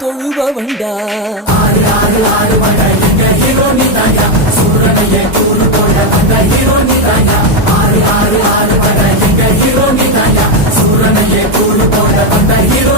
தொழுபவண்டா. ஆறு ஆறு ஆறு வந்த எங்க ஹீரோ நீதாயா, சூரனையே கூறு போட வந்த ஹீரோ நீதாயா. ஆறு ஆறு ஆறு வந்த எங்க ஹீரோ நீதாயா, சூரனையே கூறு போட வந்த ஹீரோ